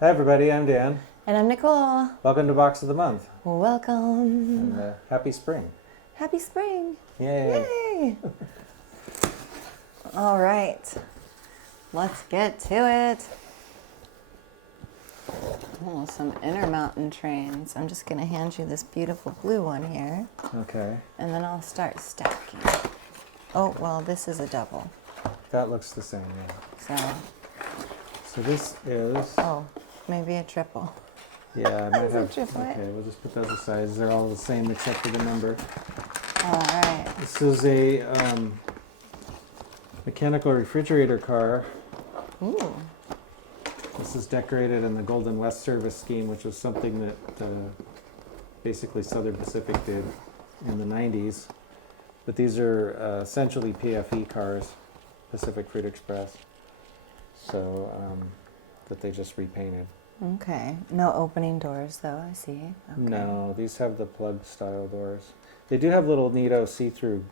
Hi everybody, I'm Dan. And I'm Nicole. Welcome to Box of the Month. Welcome. And happy spring. Happy spring. Yay. Yay. All right. Let's get to it. Oh, some InterMountain trains. I'm just going to hand you this beautiful blue one here. Okay. And then I'll start stacking. Oh, well, this is a double. That looks the same, yeah. So this is... Oh, maybe a triple. Yeah, I might That's a have... triplet. Okay, we'll just put those aside. They're all the same except for the number. All right. This is a mechanical refrigerator car. Ooh. This is decorated in the Golden West Service scheme, which was something that basically Southern Pacific did in the 90s. But these are essentially PFE cars, Pacific Fruit Express. So that they just repainted. Okay. No opening doors, though, I see. Okay. No, these have the plug style doors. They do have little neato see-through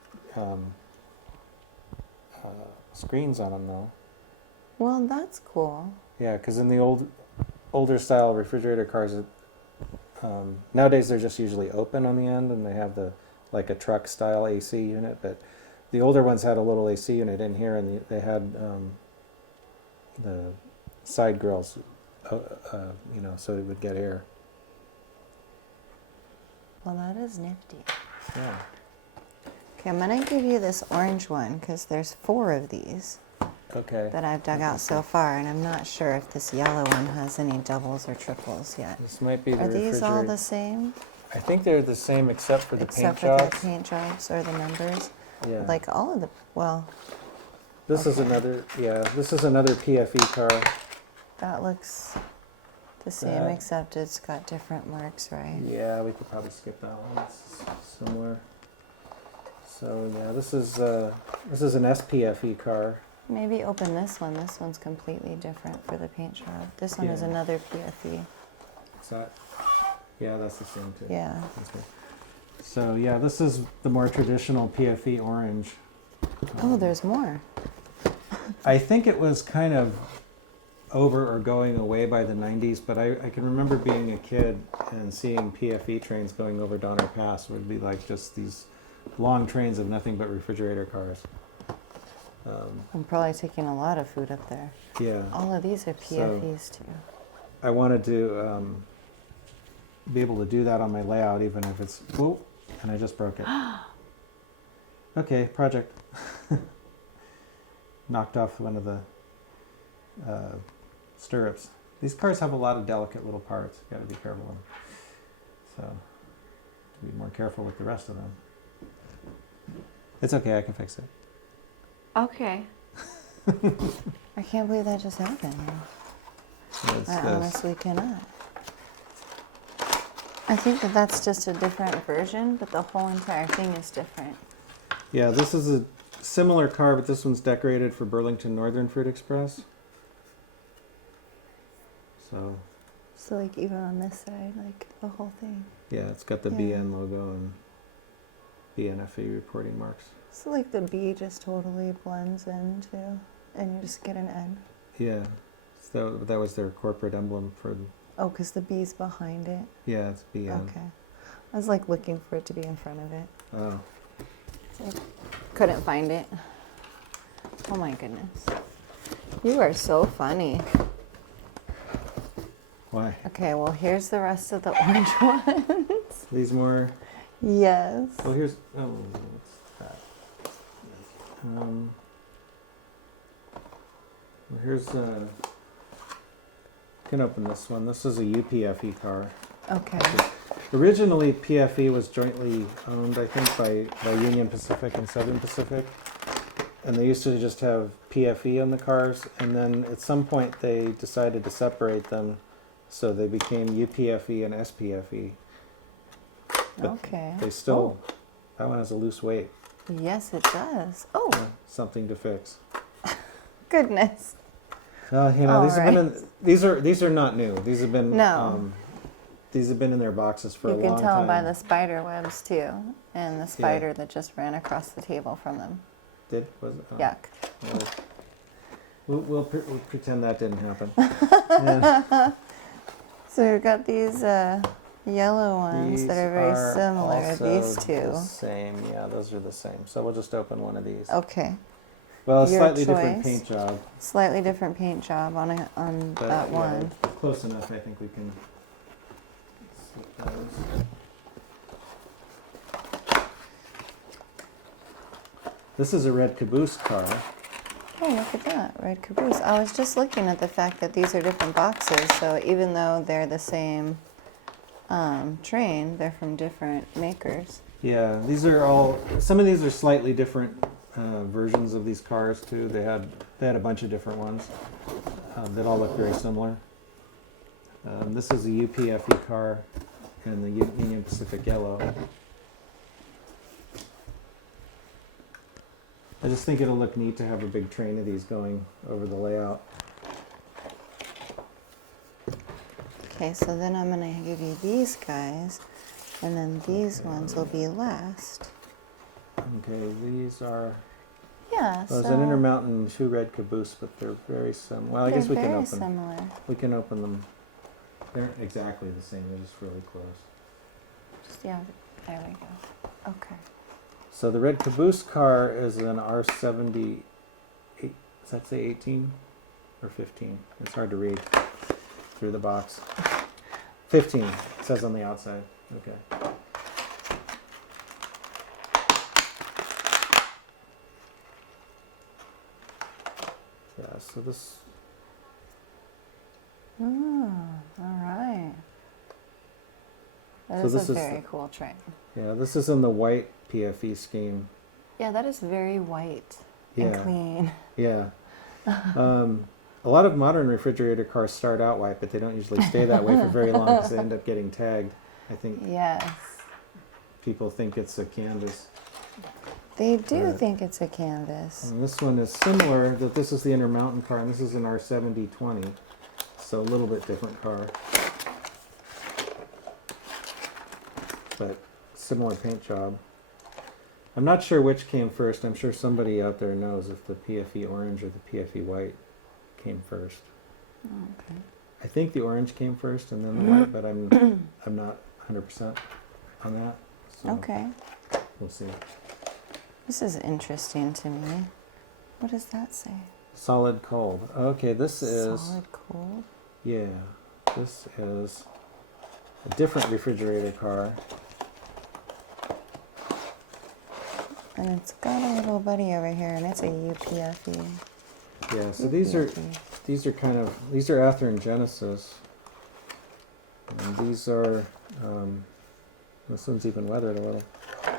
screens on them, though. Well, that's cool. Yeah, because in the older style refrigerator cars, nowadays they're just usually open on the end, and they have like a truck style AC unit. But the older ones had a little AC unit in here, and they had the side grills, so it would get air. Well, that is nifty. Yeah. Okay, I'm going to give you this orange one because there's 4 of these Okay. that I've dug out so far, and I'm not sure if this yellow one has any doubles or triples yet. This might be the Are these all refrigerator. the same? I think they're the same except for the Except paint for jobs. the paint jobs or the numbers? Yeah. Like all of the, well, This is another PFE car. that looks the same That- except it's got different marks, right? Yeah, we could probably skip that one. It's similar. So yeah, this is an SPFE car. Maybe open this one. This one's completely different for the paint job. This one is Yeah. another PFE. Is that? Yeah, that's the same too. Yeah. That's good. So yeah, this is the more traditional PFE orange. Oh, there's more. I think it was kind of over or going away by the 90s, but I can remember being a kid and seeing PFE trains going over Donner Pass. It would be like just these long trains of nothing but refrigerator cars. I'm probably taking a lot of food up there. Yeah. All of these are PFEs too. I wanted to be able to do that on my layout, even if it's, whoa, and I just broke it. Okay, project. Knocked off one of the stirrups. These cars have a lot of delicate little parts. You got to be careful with them. So, be more careful with the rest of them. It's okay, I can fix it. Okay. I can't believe that just happened. It's I this. honestly cannot. I think that that's just a different version, but the whole entire thing is different. Yeah, this is a similar car, but this one's decorated for Burlington Northern Fruit Express. So, like even on this side, like the whole thing. yeah, it's got the Yeah. BN logo and BNFE reporting marks. So like the B just totally blends into, and you just get an N. Yeah, so that was their corporate emblem for. Oh, because the B's behind it. Yeah, it's BN. Okay. I was like looking for it to be in front of it. Oh, So couldn't find it. Oh my goodness. You are so funny. why? Okay, well here's the rest of the orange ones. These more. Yes. Well, here's. Oh, what's that? Well, here's. You can open this one. This is a UPFE car. Okay. Originally, PFE was jointly owned, I think, by Union Pacific and Southern Pacific. And they used to just have PFE on the cars. And then at some point, they decided to separate them. So they became UPFE and SPFE. But Okay. they still, that one has a loose weight. Yes, it does. Oh, Something to fix. goodness. These have been these are not new. These have been No. these have been in their boxes for a You long time. can tell by the spider webs too, and the spider that just ran across the table from them. Was it? Yuck. Well, we'll pretend that didn't happen. And So we've got these yellow ones that are very similar. Also These two. the same. Yeah, those are the same. So we'll just open one of these. Okay. Well, a Your slightly different choice. paint job. Slightly different paint job on But that yeah, one. close enough. I think we can slip those. This is a Red Caboose car. Oh, look at that, Red Caboose. I was just looking at the fact that these are different boxes, so even though they're the same train, they're from different makers. Yeah, these are all. Some of these are slightly different versions of these cars too. They had a bunch of different ones that all look very similar. This is a UPFE car in the Union Pacific Yellow. I just think it'll look neat to have a big train of these going over the layout. Okay, so then I'm going to give you these guys, and then these ones will be last. Okay, these are. Yeah, Well, so there's an InterMountain, two Red Caboose, but they're very similar. Well, I guess we can very open. similar. We can open them. They're exactly the same. They're just really close. Just, yeah, there we go. Okay. So the Red Caboose car is an R78. Does that say 18 or 15? It's hard to read through the box. 15. It says on the outside. Okay. Yeah. So this. Oh, all right. That So is this a is very cool train. Yeah. This is in the white PFE scheme. Yeah, that is very white Yeah. and clean. Yeah. A lot of modern refrigerator cars start out white, but they don't usually stay that way for very long because they end up getting tagged. I think Yes. people think it's a canvas. They do Right. think it's a canvas. And this one is similar, that this is the InterMountain car, and this is an R7020. So a little bit different car. But similar paint job. I'm not sure which came first. I'm sure somebody out there knows if the PFE orange or the PFE white came first. Okay. I think the orange came first and then the white, but I'm not 100% on that. So Okay. we'll see. This is interesting to me. What does that say? Solid cold. Okay, this is Solid cold. yeah. This is a different refrigerator car. And it's got a little buddy over here, and it's a UPFE. Yeah, so these are Athearn Genesis. And these are this one's even weathered a little.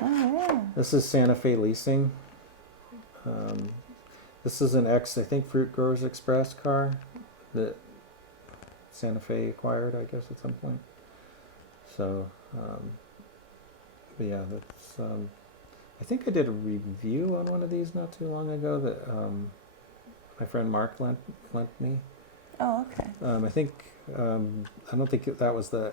Oh, yeah. This is Santa Fe Leasing. This is an I think Fruit Growers Express car that Santa Fe acquired, I guess, at some point. So, but yeah, that's. I think I did a review on one of these not too long ago that my friend Mark lent me. Oh, okay. I think I don't think that was the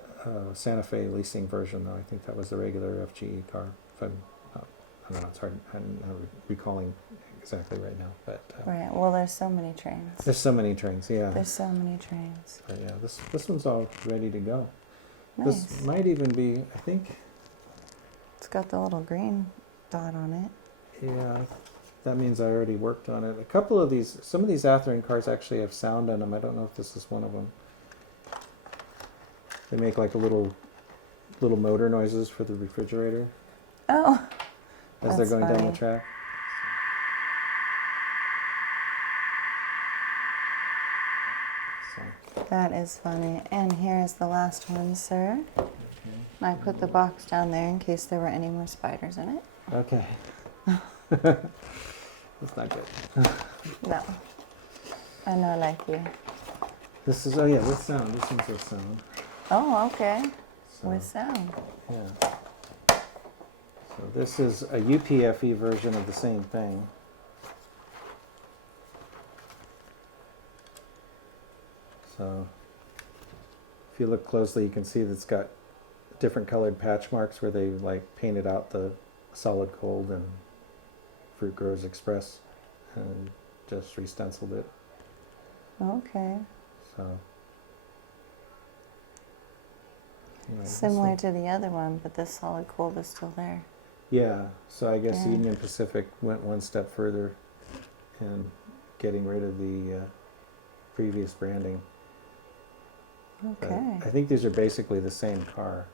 Santa Fe leasing version though. I think that was the regular FGE car. If I'm not, I don't know. It's hard. I'm not recalling exactly right now. But Right. Well, there's so many trains. there's so many trains. Yeah. There's so many trains. But yeah. This one's all ready to go. Nice. This might even be. I think. It's got the little green dot on it. Yeah. That means I already worked on it. A couple of these. Some of these Athearn cars actually have sound on them. I don't know if this is one of them. They make like a little motor noises for the refrigerator Oh, as they're That's going down funny. the track. So, that is funny. And here's the last one, sir. okay. I put the box down there in case there were any more spiders in it. Okay. That's not good. No. I know, like you. This is, oh yeah, with sound. This one's with sound. Oh, okay. So, With sound. yeah. So this is a UPFE version of the same thing. So if you look closely, you can see that it's got different colored patch marks where they like painted out the solid cold and Fruit Growers Express and just re-stenciled it. Okay. So Anyway, Similar to the other one, but this solid gold is still there. Yeah, so I guess Yeah. Union Pacific went one step further in getting rid of the previous branding. But Okay. I think these are basically the same car.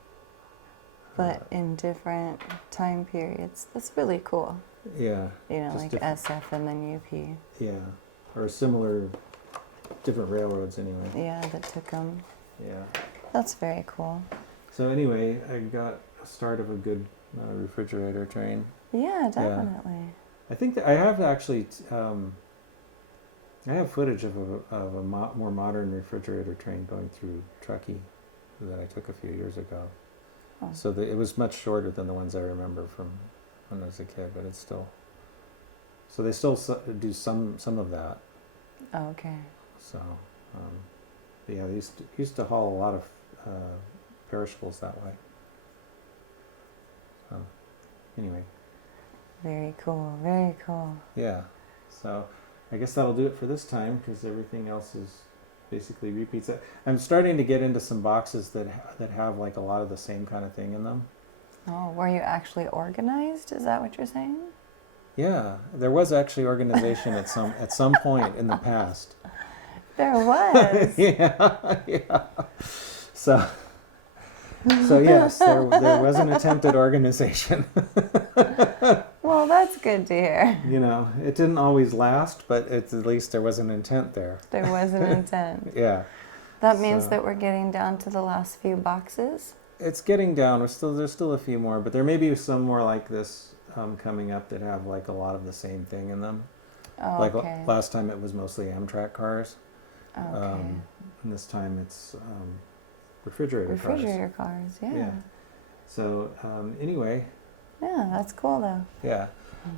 But in different time periods. That's really cool. Yeah, You know, Just like different. SF and then UP. yeah, or similar, different railroads anyway. Yeah, that took them. Yeah. That's very cool. So anyway, I got a start of a good refrigerator train. Yeah, definitely. I think that I have actually, I have footage of a more modern refrigerator train going through Truckee that I took a few years ago. Oh. So it was much shorter than the ones I remember from when I was a kid, but it's still. So they still do some of that. Oh, okay. So, yeah, they used to haul a lot of perishables that way. So, anyway. Very cool. Very cool. Yeah, so I guess that'll do it for this time because everything else is basically repeats. I'm starting to get into some boxes that have like a lot of the same kind of thing in them. Oh, were you actually organized? Is that what you're saying? Yeah, there was actually organization at some point in the past. There was. Yeah, yeah. So yes, there was an attempt at organization. Well, that's good to hear. You know, it didn't always last, but at least there was an intent there. There was an intent. Yeah. That means So- that we're getting down to the last few boxes. It's getting down. There's still a few more, but there may be some more like this coming up that have like a lot of the same thing in them. Oh, Like okay. last time it was mostly Amtrak cars, Okay. and this time it's refrigerator cars. Refrigerator cars, yeah. Yeah. So anyway, Yeah, that's cool though. yeah,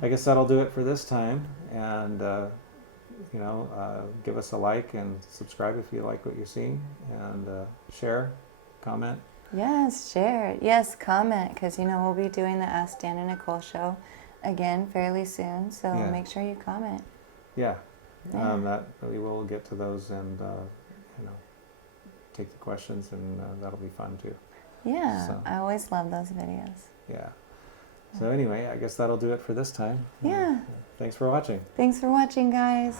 I guess that'll do it for this time. And give us a like and subscribe if you like what you're seeing, and share, comment. Yes, share it. Yes, comment, because we'll be doing the Ask Dan and Nichole show again fairly soon. So Yeah. make sure you comment. Yeah, Yeah. that we will get to those and take the questions, and that'll be fun too. Yeah, So. I always love those videos. Yeah. So anyway, I guess that'll do it for this time. Yeah. Thanks for watching. Thanks for watching, guys.